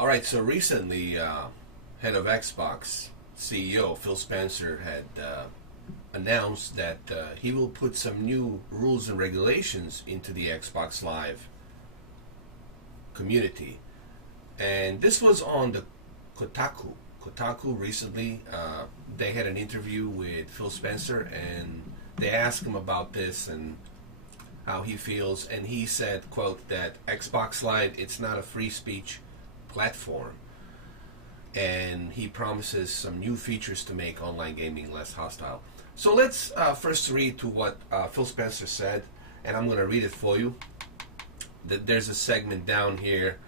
All right, so recently, head of Xbox, CEO Phil Spencer had announced that he will put some new rules and regulations into the Xbox Live community. And this was on the Kotaku. Kotaku recently, they had an interview with Phil Spencer, and they asked him about this and how he feels, and he said, quote, that Xbox Live, it's not a free speech platform, and he promises some new features to make online gaming less hostile. So let's first read to what Phil Spencer said, and I'm going to read it for you. There's a segment down here,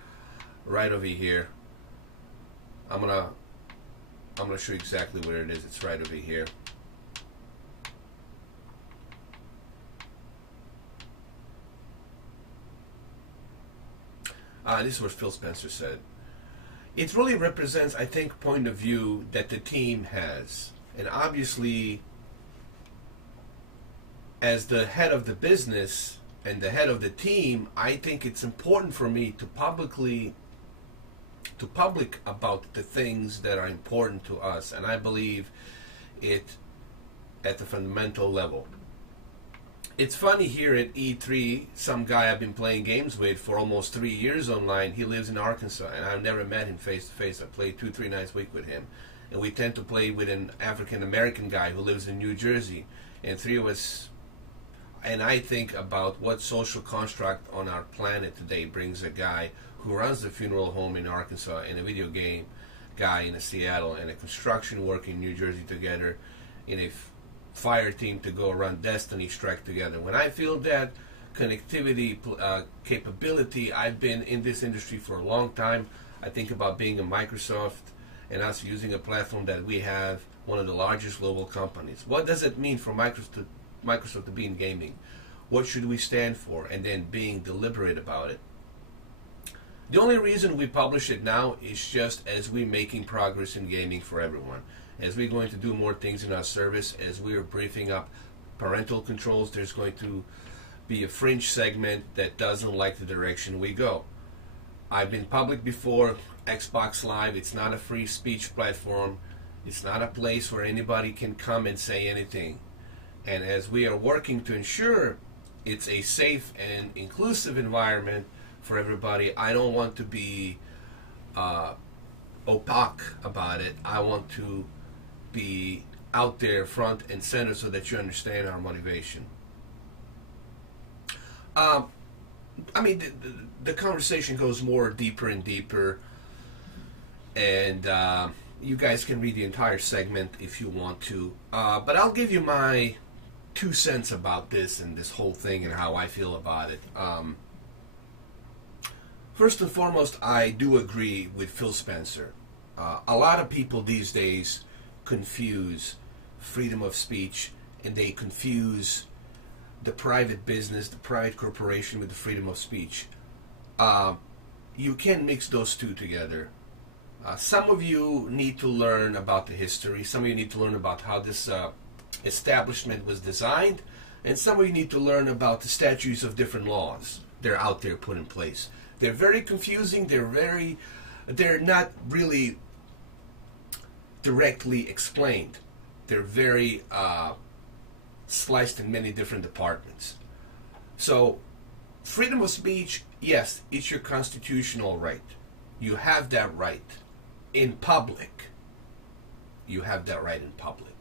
right over here. I'm gonna show you exactly where it is. It's right over here. This is what Phil Spencer said. It really represents, I think, point of view that the team has. And obviously, as the head of the business and the head of the team, I think it's important for me to public about the things that are important to us. And I believe it at the fundamental level. It's funny, here at E3, some guy I've been playing games with for almost 3 years online, he lives in Arkansas, and I've never met him face to face. I played 2-3 nights a week with him. And we tend to play with an African-American guy who lives in New Jersey. And three of us, and I think about what social construct on our planet today brings a guy who runs the funeral home in Arkansas and a video game guy in Seattle and a construction worker in New Jersey together in a fire team to go run Destiny Strike together. When I feel that connectivity capability, I've been in this industry for a long time. I think about being a Microsoft and us using a platform that we have, one of the largest global companies. What does it mean for Microsoft to be in gaming? What should we stand for? And then being deliberate about it. The only reason we publish it now is just as we're making progress in gaming for everyone. As we're going to do more things in our service, as we are briefing up parental controls, there's going to be a fringe segment that doesn't like the direction we go. I've been public before. Xbox Live, it's not a free speech platform. It's not a place where anybody can come and say anything. And as we are working to ensure it's a safe and inclusive environment for everybody, I don't want to be opaque about it. I want to be out there front and center so that you understand our motivation. I mean, the conversation goes more deeper and deeper, and you guys can read the entire segment if you want to, but I'll give you my 2 cents about this and this whole thing and how I feel about it. First and foremost, I do agree with Phil Spencer. A lot of people these days confuse freedom of speech, and they confuse the private business, the private corporation, with the freedom of speech. You can't mix those two together. Some of you need to learn about the history. Some of you need to learn about how this establishment was designed, and some of you need to learn about the statutes of different laws that are out there put in place. They're very confusing. They're not really directly explained. They're very sliced in many different departments. So, freedom of speech, yes, it's your constitutional right. You have that right in public. You have that right in public.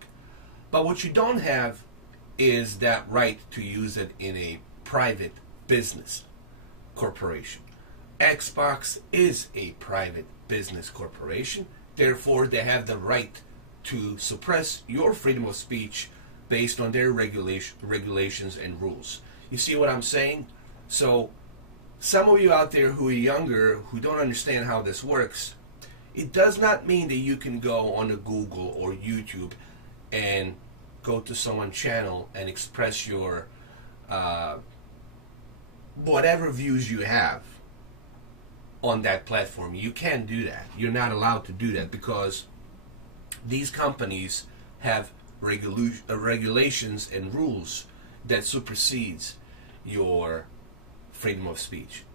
But what you don't have is that right to use it in a private business corporation. Xbox is a private business corporation. Therefore, they have the right to suppress your freedom of speech based on their regulations and rules. You see what I'm saying? So, some of you out there who are younger, who don't understand how this works, it does not mean that you can go on a Google or YouTube and go to someone's channel and express your whatever views you have on that platform. You can't do that. You're not allowed to do that because these companies have regulations and rules that supersedes your freedom of speech.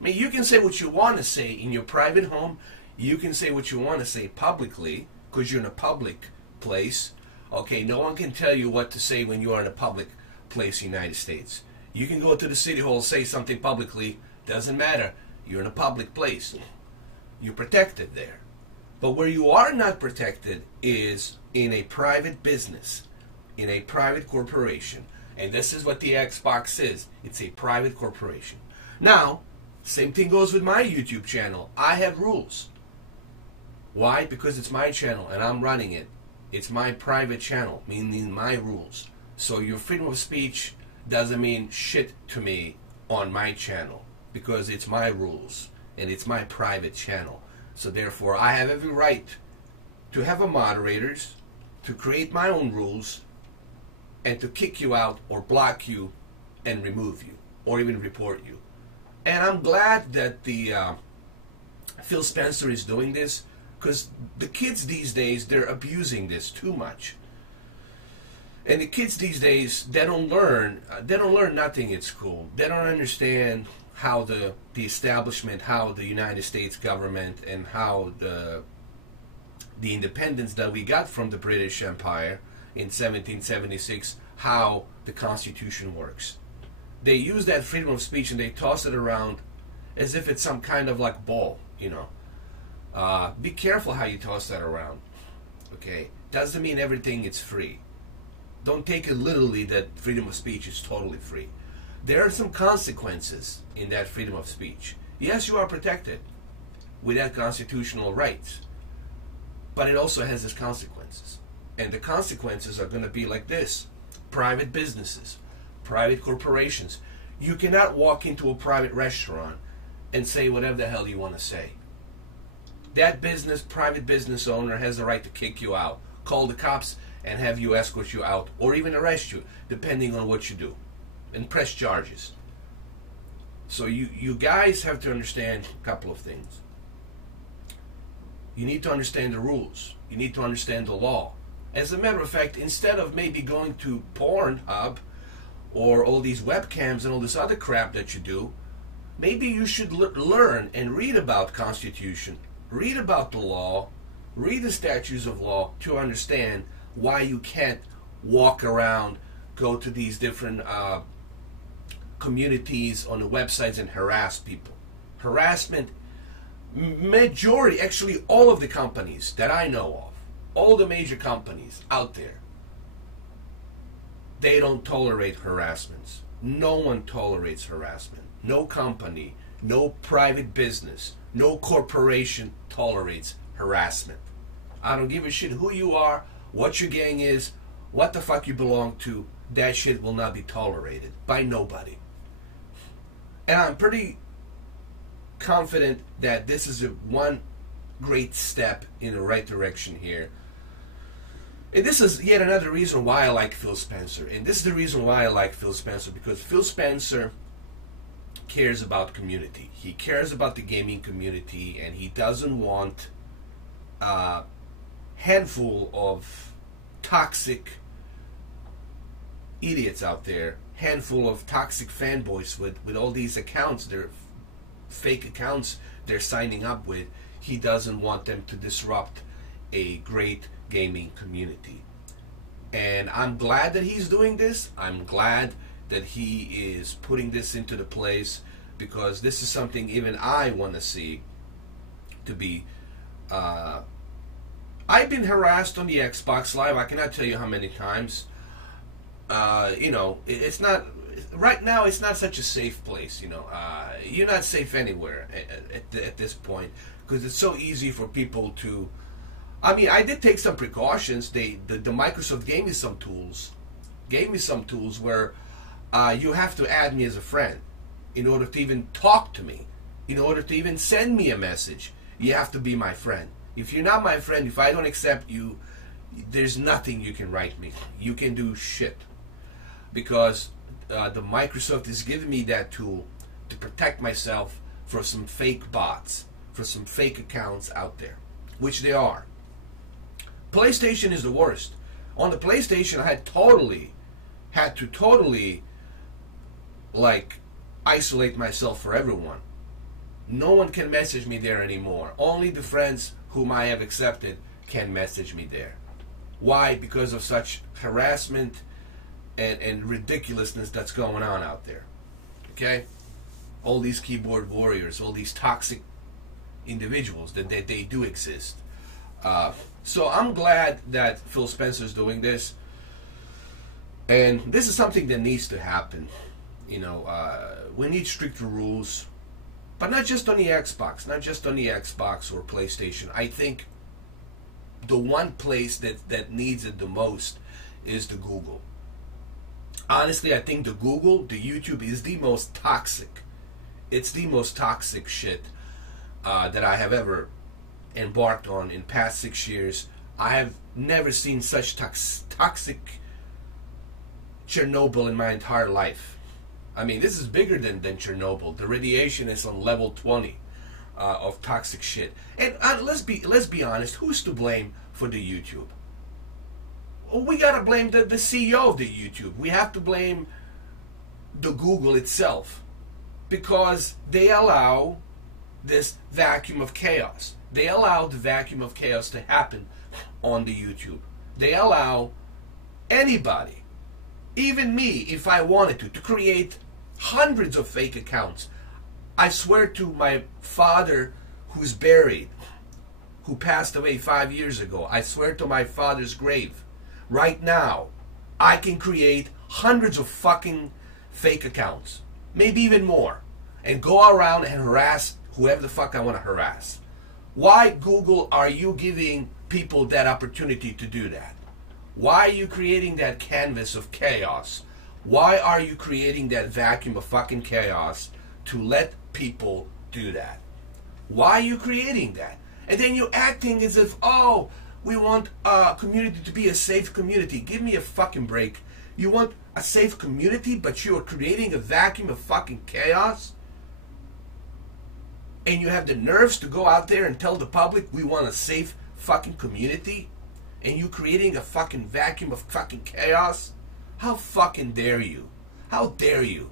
I mean, you can say what you want to say in your private home. You can say what you want to say publicly because you're in a public place. Okay, no one can tell you what to say when you are in a public place in the United States. You can go to the city hall, say something publicly, doesn't matter. You're in a public place. You're protected there. But where you are not protected is in a private business, in a private corporation. And this is what the Xbox is. It's a private corporation. Now, same thing goes with my YouTube channel. I have rules. Why? Because it's my channel and I'm running it. It's my private channel, meaning my rules. So your freedom of speech doesn't mean shit to me on my channel because it's my rules and it's my private channel. So therefore, I have every right to have a moderators, to create my own rules, and to kick you out or block you and remove you or even report you. And I'm glad that the Phil Spencer is doing this, because the kids these days, they're abusing this too much. And the kids these days, they don't learn nothing at school. They don't understand how the establishment, how the United States government, and how the independence that we got from the British Empire in 1776, how the Constitution works. They use that freedom of speech and they toss it around as if it's some kind of like ball, you know. Be careful how you toss that around, okay? Doesn't mean everything is free. Don't take it literally that freedom of speech is totally free. There are some consequences in that freedom of speech. Yes, you are protected with that constitutional rights, but it also has its consequences. And the consequences are going to be like this. Private businesses, private corporations. You cannot walk into a private restaurant and say whatever the hell you want to say. That business, private business owner has the right to kick you out, call the cops and have you escort you out, or even arrest you, depending on what you do, and press charges. So you guys have to understand a couple of things. You need to understand the rules. You need to understand the law. As a matter of fact, instead of maybe going to Pornhub or all these webcams and all this other crap that you do, maybe you should learn and read about Constitution, read about the law, read the statutes of law to understand why you can't walk around, go to these different communities on the websites and harass people. Harassment, majority, actually all of the companies that I know of, all the major companies out there, they don't tolerate harassments. No one tolerates harassment. No company, no private business, no corporation tolerates harassment. I don't give a shit who you are, what your gang is, what the fuck you belong to. That shit will not be tolerated by nobody. And I'm pretty confident that this is one great step in the right direction here. And this is yet another reason why I like Phil Spencer. And this is the reason why I like Phil Spencer, because Phil Spencer cares about community. He cares about the gaming community, and he doesn't want a handful of toxic idiots out there, handful of toxic fanboys with all these accounts, they're fake accounts they're signing up with. He doesn't want them to disrupt a great gaming community. And I'm glad that he's doing this. I'm glad that he is putting this into the place, because this is something even I want to see to be I've been harassed on the Xbox Live. I cannot tell you how many times. You know, it's not right now. It's not such a safe place. You know, you're not safe anywhere at this point, because it's so easy for people to. I mean, I did take some precautions. The Microsoft gave me some tools. Where you have to add me as a friend in order to even talk to me, in order to even send me a message. You have to be my friend. If you're not my friend, if I don't accept you, there's nothing you can write me. You can do shit. Because the Microsoft is giving me that tool to protect myself from some fake bots, for some fake accounts out there, which they are. PlayStation is the worst. On the PlayStation, I had to totally like isolate myself for everyone. No one can message me there anymore. Only the friends whom I have accepted can message me there. Why? Because of such harassment and ridiculousness that's going on out there. Okay? All these keyboard warriors, all these toxic individuals, that they do exist. So I'm glad that Phil Spencer's doing this. And this is something that needs to happen. You know, we need stricter rules. But not just on the Xbox. Not just on the Xbox or PlayStation. I think the one place that needs it the most is the Google. Honestly, I think the YouTube is the most toxic. It's the most toxic shit that I have ever embarked on in past 6 years. I have never seen such toxic Chernobyl in my entire life. I mean, this is bigger than Chernobyl. The radiation is on level 20 of toxic shit. And let's be honest, who's to blame for the YouTube? We gotta blame the CEO of the YouTube. We have to blame the Google itself, because they allow this vacuum of chaos. They allow the vacuum of chaos to happen on the YouTube. They allow anybody, even me, if I wanted to create hundreds of fake accounts. I swear to my father who's buried, who passed away 5 years ago, I swear to my father's grave, right now, I can create hundreds of fucking fake accounts, maybe even more, and go around and harass whoever the fuck I want to harass. Why, Google, are you giving people that opportunity to do that? Why are you creating that canvas of chaos? Why are you creating that vacuum of fucking chaos to let people do that? Why are you creating that? And then you're acting as if, oh, we want a community to be a safe community. Give me a fucking break. You want a safe community, but you are creating a vacuum of fucking chaos? And you have the nerves to go out there and tell the public we want a safe fucking community? And you creating a fucking vacuum of fucking chaos? How fucking dare you? How dare you?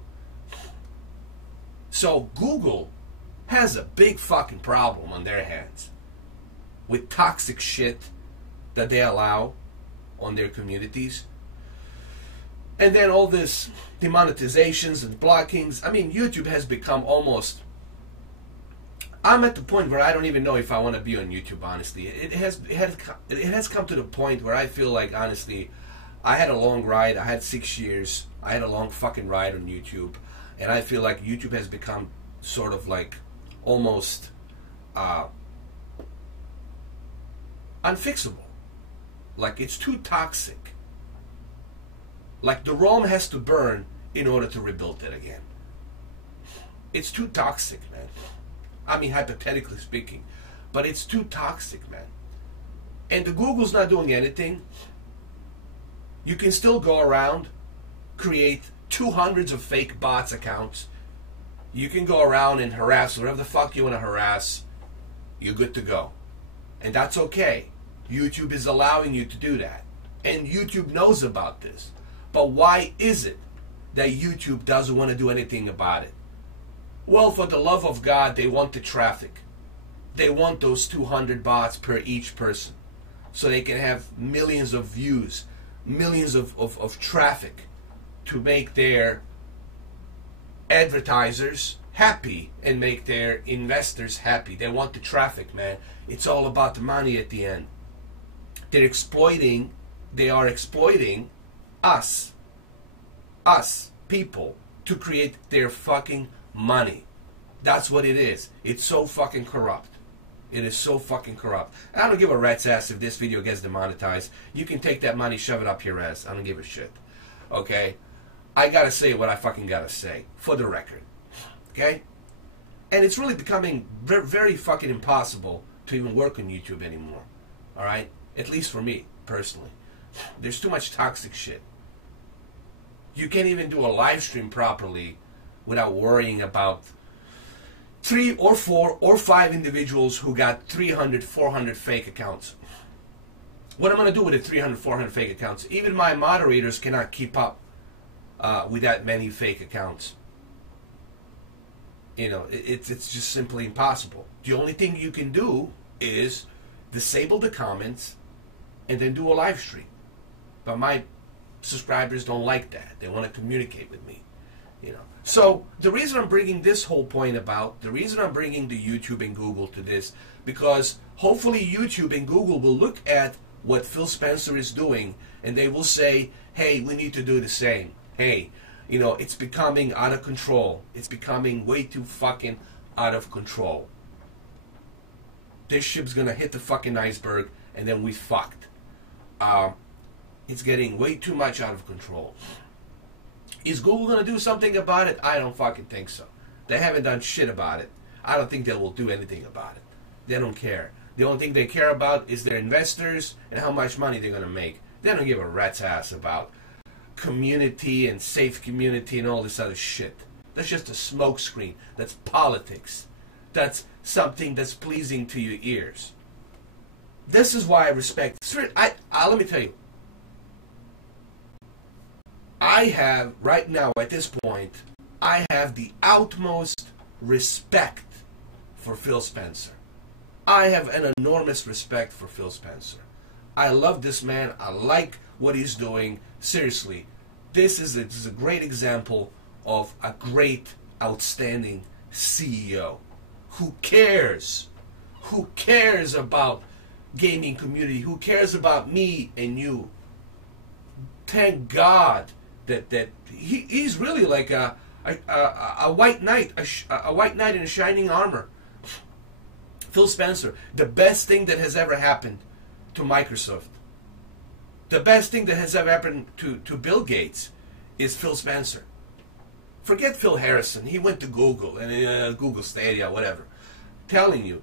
So Google has a big fucking problem on their hands with toxic shit that they allow on their communities. And then all this demonetizations and blockings. I mean, YouTube has become almost... I'm at the point where I don't even know if I want to be on YouTube, honestly. It has come to the point where I feel like, honestly, I had a long ride. I had 6 years. I had a long fucking ride on YouTube. And I feel like YouTube has become sort of like almost unfixable. Like, it's too toxic. Like, the Rome has to burn in order to rebuild it again. It's too toxic, man. I mean, hypothetically speaking. But it's too toxic, man. And the Google's not doing anything. You can still go around, create 200s of fake bots accounts. You can go around and harass whatever the fuck you want to harass. You're good to go. And that's okay. YouTube is allowing you to do that. And YouTube knows about this. But why is it that YouTube doesn't want to do anything about it? Well, for the love of God, they want the traffic. They want those 200 bots per each person. So they can have millions of views, millions of traffic to make their advertisers happy and make their investors happy. They want the traffic, man. It's all about the money at the end. They are exploiting us people, to create their fucking money. That's what it is. It's so fucking corrupt. It is so fucking corrupt. And I don't give a rat's ass if this video gets demonetized. You can take that money, shove it up your ass. I don't give a shit. Okay? I gotta say what I fucking gotta say. For the record. Okay? And it's really becoming very, very fucking impossible to even work on YouTube anymore. Alright? At least for me, personally. There's too much toxic shit. You can't even do a live stream properly without worrying about 3 or 4 or 5 individuals who got 300, 400 fake accounts. What am I going to do with the 300, 400 fake accounts? Even my moderators cannot keep up with that many fake accounts. You know, it's just simply impossible. The only thing you can do is disable the comments and then do a live stream. But my subscribers don't like that. They want to communicate with me. You know. So the reason I'm bringing this whole point about, the reason I'm bringing the YouTube and Google to this, because hopefully YouTube and Google will look at what Phil Spencer is doing and they will say, hey, we need to do the same. Hey, you know, it's becoming out of control. It's becoming way too fucking out of control. This ship's gonna hit the fucking iceberg and then we fucked. It's getting way too much out of control. Is Google gonna do something about it? I don't fucking think so. They haven't done shit about it. I don't think they will do anything about it. They don't care. The only thing they care about is their investors and how much money they're gonna make. They don't give a rat's ass about community and safe community and all this other shit. That's just a smokescreen. That's politics. That's something that's pleasing to your ears. This is why I respect. Let me tell you. I have, right now, at this point, I have the utmost respect for Phil Spencer. I have an enormous respect for Phil Spencer. I love this man. I like what he's doing. Seriously, this is a great example of a great, outstanding CEO. Who cares? Who cares about gaming community? Who cares about me and you? Thank God that he's really like a white knight, a white knight in a shining armor. Phil Spencer, the best thing that has ever happened to Microsoft, the best thing that has ever happened to Bill Gates is Phil Spencer. Forget Phil Harrison. He went to Google and Google Stadia, whatever. Telling you,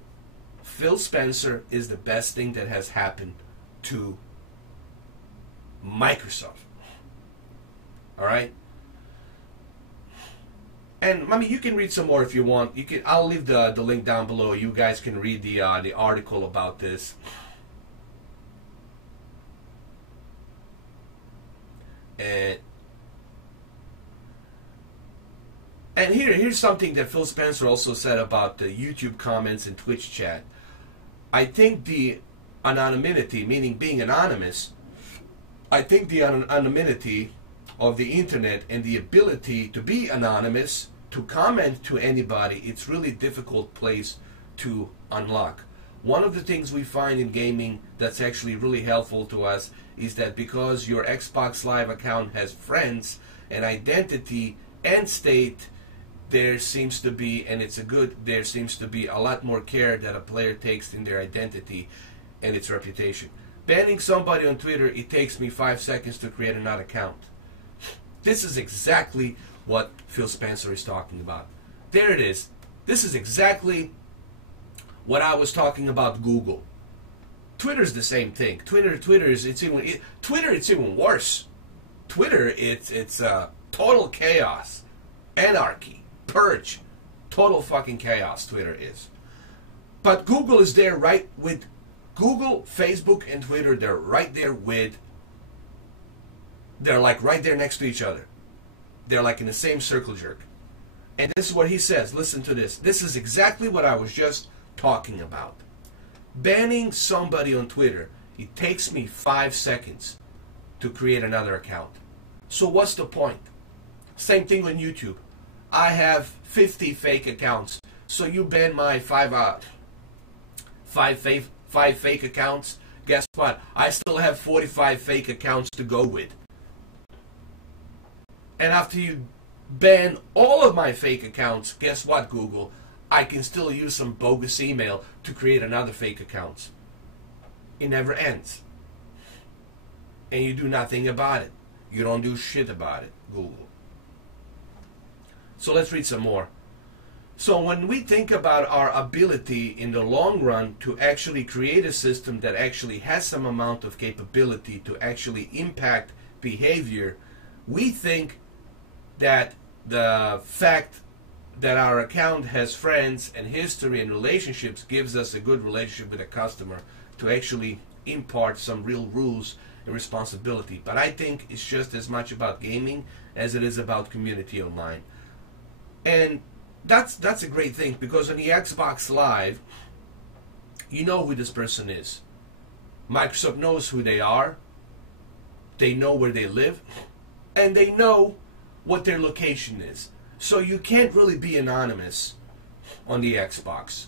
Phil Spencer is the best thing that has happened to Microsoft. All right. And I mean, you can read some more if you want. You can. I'll leave the link down below. You guys can read the article about this. And here's something that Phil Spencer also said about the YouTube comments and Twitch chat. I think the anonymity, meaning being anonymous, I think the anonymity of the internet and the ability to be anonymous, to comment to anybody, it's really difficult place to unlock. One of the things we find in gaming that's actually really helpful to us is that because your Xbox Live account has friends and identity and state, there seems to be a lot more care that a player takes in their identity and its reputation. Banning somebody on Twitter, it takes me 5 seconds to create another account. This is exactly what Phil Spencer is talking about. There it is. This is exactly what I was talking about Google. Twitter's the same thing. Twitter it's even worse. Twitter it's total chaos, anarchy, purge, total fucking chaos. Twitter is. But Google is there right with Google, Facebook, and Twitter. They're right there with. They're like right there next to each other. They're like in the same circle jerk. And this is what he says. Listen to this. This is exactly what I was just talking about. Banning somebody on Twitter, it takes me 5 seconds to create another account. So what's the point? Same thing on YouTube. I have 50 fake accounts. So you ban my five fake accounts. Guess what? I still have 45 fake accounts to go with. And after you ban all of my fake accounts, guess what, Google? I can still use some bogus email to create another fake account. It never ends. And you do nothing about it. You don't do shit about it, Google. So let's read some more. So when we think about our ability in the long run to actually create a system that actually has some amount of capability to actually impact behavior, we think that the fact that our account has friends and history and relationships gives us a good relationship with a customer to actually impart some real rules and responsibility. But I think it's just as much about gaming as it is about community online. And that's a great thing, because on the Xbox Live, you know who this person is. Microsoft knows who they are. They know where they live, and they know what their location is. So you can't really be anonymous on the Xbox.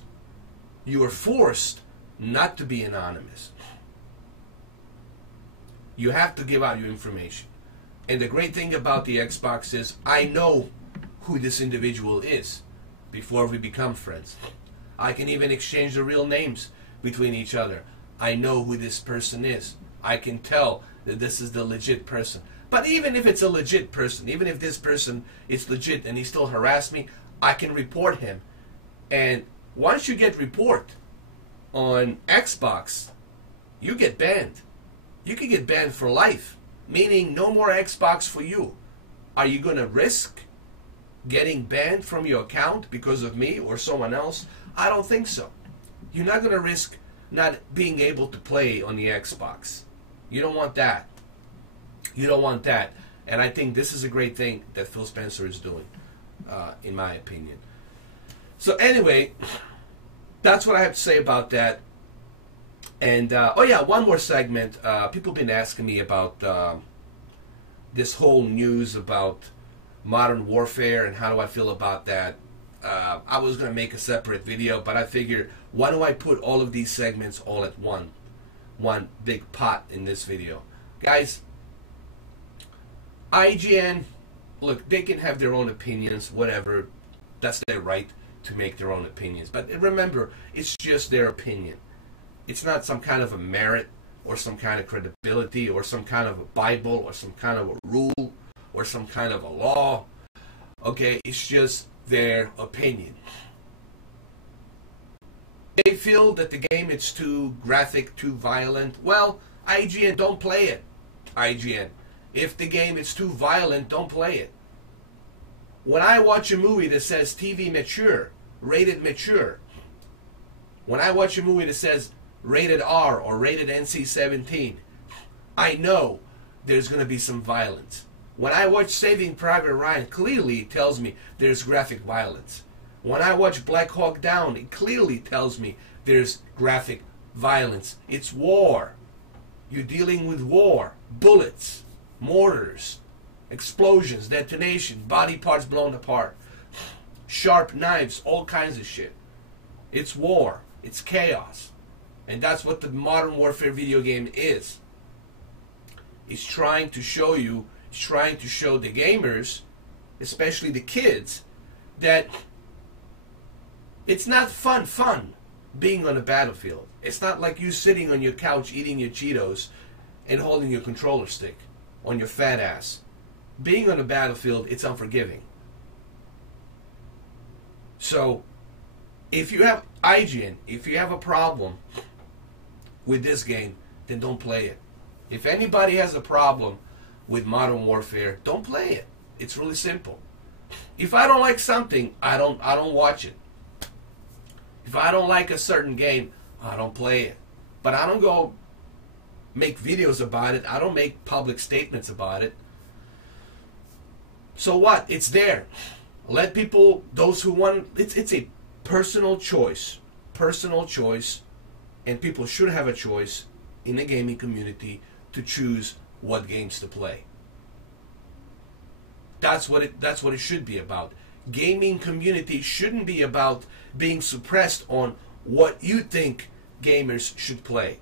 You are forced not to be anonymous. You have to give out your information. And the great thing about the Xbox is I know who this individual is before we become friends. I can even exchange the real names between each other. I know who this person is. I can tell that this is the legit person. But even if it's a legit person, even if this person is legit and he still harassed me, I can report him. And once you get report on Xbox, you get banned. You can get banned for life, meaning no more Xbox for you. Are you going to risk getting banned from your account because of me or someone else? I don't think so. You're not going to risk not being able to play on the Xbox. You don't want that. You don't want that. And I think this is a great thing that Phil Spencer is doing, in my opinion. So anyway, that's what I have to say about that. And, oh yeah, one more segment. People have been asking me about this whole news about Modern Warfare and how do I feel about that. I was going to make a separate video, but I figured, why don't I put all of these segments all at one big pot in this video. Guys, IGN, look, they can have their own opinions, whatever. That's their right to make their own opinions. But remember, it's just their opinion. It's not some kind of a merit or some kind of credibility or some kind of a Bible or some kind of a rule or some kind of a law. Okay, it's just their opinion. They feel that the game is too graphic, too violent. Well, IGN, don't play it. IGN. If the game is too violent, don't play it. When I watch a movie that says TV mature, rated mature, when I watch a movie that says rated R or rated NC-17, I know there's going to be some violence. When I watch Saving Private Ryan, clearly it tells me there's graphic violence. When I watch Black Hawk Down, it clearly tells me there's graphic violence. It's war. You're dealing with war. Bullets, mortars, explosions, detonation, body parts blown apart, sharp knives, all kinds of shit. It's war. It's chaos. And that's what the Modern Warfare video game is. It's trying to show you, it's trying to show the gamers, especially the kids, that it's not fun being on a battlefield. It's not like you sitting on your couch eating your Cheetos and holding your controller stick on your fat ass. Being on a battlefield, it's unforgiving. So, if you have IGN, if you have a problem with this game, then don't play it. If anybody has a problem with Modern Warfare, don't play it. It's really simple. If I don't like something, I don't watch it. If I don't like a certain game, I don't play it. But I don't go make videos about it. I don't make public statements about it. So what? It's there. Let people, those who want, it's a personal choice. Personal choice. And people should have a choice in the gaming community to choose what games to play. That's what it should be about. Gaming community shouldn't be about being suppressed on what you think gamers should play.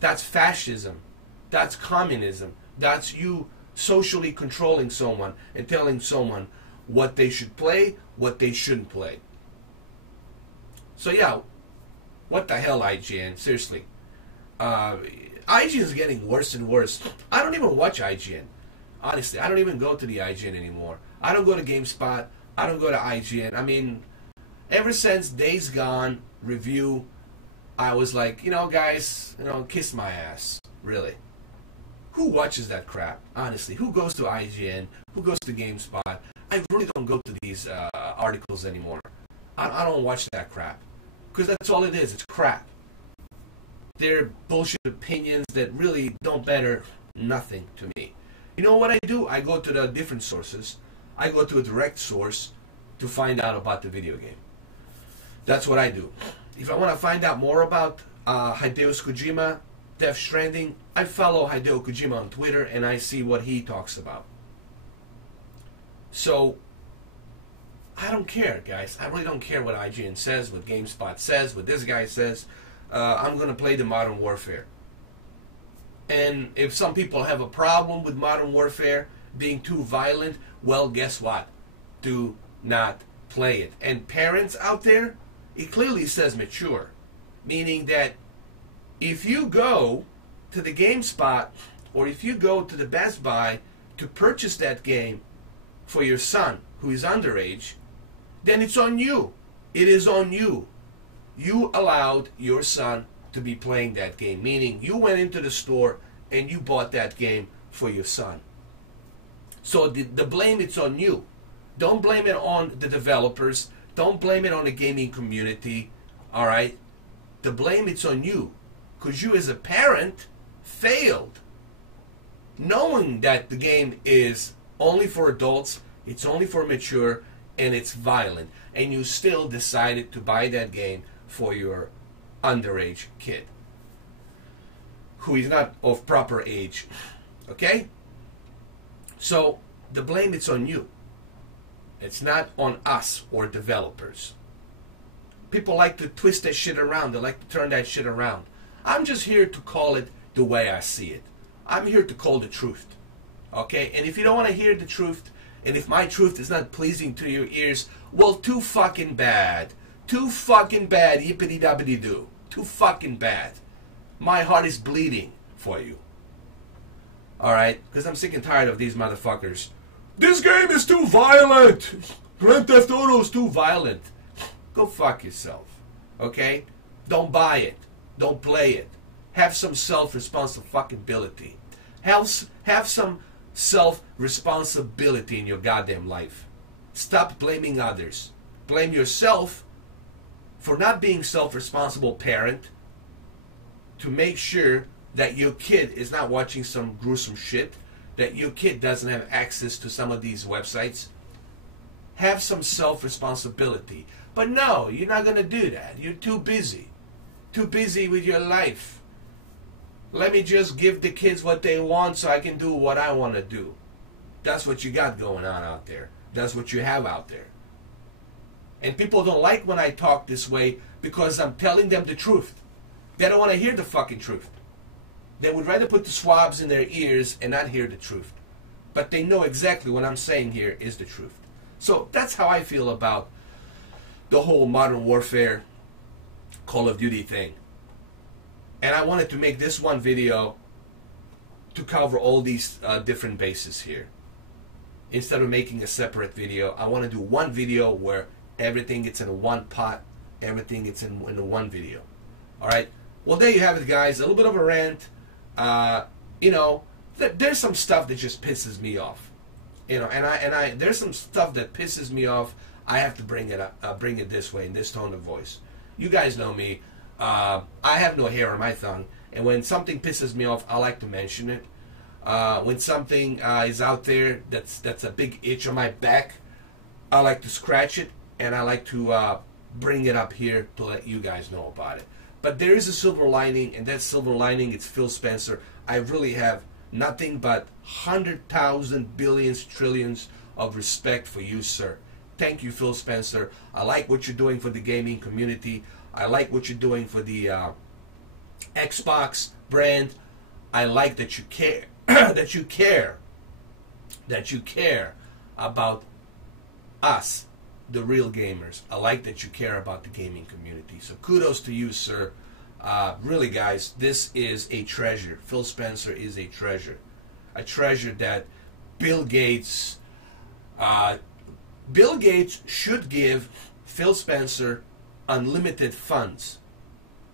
That's fascism. That's communism. That's you socially controlling someone and telling someone what they should play, what they shouldn't play. So yeah, what the hell, IGN? Seriously. IGN is getting worse and worse. I don't even watch IGN. Honestly, I don't even go to the IGN anymore. I don't go to GameSpot. I don't go to IGN. I mean, ever since Days Gone review, I was like, you know, guys, you know, kiss my ass. Really. Who watches that crap? Honestly, who goes to IGN? Who goes to GameSpot? I really don't go to these articles anymore. I don't watch that crap. Because that's all it is. It's crap. They're bullshit opinions that really don't matter nothing to me. You know what I do? I go to the different sources. I go to a direct source to find out about the video game. That's what I do. If I want to find out more about Hideo Kojima, Death Stranding, I follow Hideo Kojima on Twitter and I see what he talks about. So, I don't care, guys. I really don't care what IGN says, what GameSpot says, what this guy says. I'm going to play the Modern Warfare. And if some people have a problem with Modern Warfare being too violent, well, guess what? Do not play it. And parents out there, it clearly says mature. Meaning that if you go to the GameSpot or if you go to the Best Buy to purchase that game for your son who is underage, then it's on you. It is on you. You allowed your son to be playing that game. Meaning you went into the store and you bought that game for your son. So the blame, it's on you. Don't blame it on the developers. Don't blame it on the gaming community. All right? The blame, it's on you. Because you as a parent failed. Knowing that the game is only for adults, it's only for mature, and it's violent. And you still decided to buy that game for your underage kid. Who is not of proper age. Okay? So, the blame, it's on you. It's not on us or developers. People like to twist that shit around. They like to turn that shit around. I'm just here to call it the way I see it. I'm here to call the truth. Okay? And if you don't want to hear the truth, and if my truth is not pleasing to your ears, well, too fucking bad. Too fucking bad, yippity-dobbity-doo. Too fucking bad. My heart is bleeding for you. Alright? Because I'm sick and tired of these motherfuckers. This game is too violent! Grand Theft Auto is too violent. Go fuck yourself. Okay? Don't buy it. Don't play it. Have some self-responsibility. Have some self-responsibility in your goddamn life. Stop blaming others. Blame yourself for not being self-responsible parent to make sure that your kid is not watching some gruesome shit, that your kid doesn't have access to some of these websites. Have some self-responsibility. But no, you're not going to do that. You're too busy. Too busy with your life. Let me just give the kids what they want so I can do what I want to do. That's what you got going on out there. That's what you have out there. And people don't like when I talk this way because I'm telling them the truth. They don't want to hear the fucking truth. They would rather put the swabs in their ears and not hear the truth. But they know exactly what I'm saying here is the truth. So that's how I feel about the whole Modern Warfare Call of Duty thing. And I wanted to make this one video to cover all these different bases here. Instead of making a separate video, I want to do one video where everything gets in one pot, everything gets in one video. Alright? Well, there you have it, guys. A little bit of a rant. You know, there's some stuff that just pisses me off. You know, and there's some stuff that pisses me off. I have to bring it up, bring it this way, in this tone of voice. You guys know me. I have no hair on my tongue, and when something pisses me off, I like to mention it. When something is out there that's a big itch on my back, I like to scratch it, and I like to bring it up here to let you guys know about it. But there is a silver lining, and that silver lining is Phil Spencer. I really have nothing but 100,000 billions, trillions of respect for you, sir. Thank you, Phil Spencer. I like what you're doing for the gaming community. I like what you're doing for the Xbox brand. I like that you care, that you care about us, the real gamers. I like that you care about the gaming community. So kudos to you, sir. Really, guys, this is a treasure. Phil Spencer is a treasure. A treasure that Bill Gates should give Phil Spencer unlimited funds.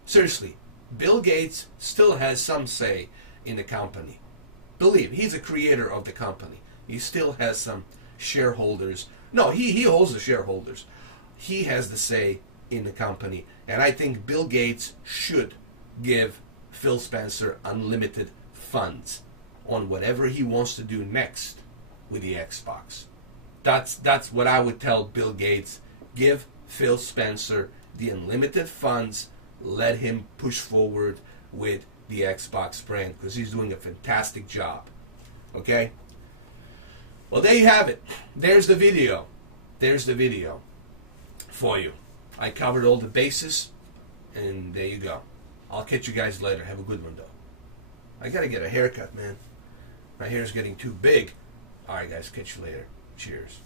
Seriously, Bill Gates still has some say in the company. Believe, he's a creator of the company. He still has some shareholders. No, he holds the shareholders. He has the say in the company. And I think Bill Gates should give Phil Spencer unlimited funds on whatever he wants to do next with the Xbox. That's what I would tell Bill Gates. Give Phil Spencer the unlimited funds. Let him push forward with the Xbox brand because he's doing a fantastic job. Okay? Well, there you have it. There's the video. There's the video for you. I covered all the bases, and there you go. I'll catch you guys later. Have a good one, though. I gotta get a haircut, man. My hair's getting too big. Alright, guys. Catch you later. Cheers.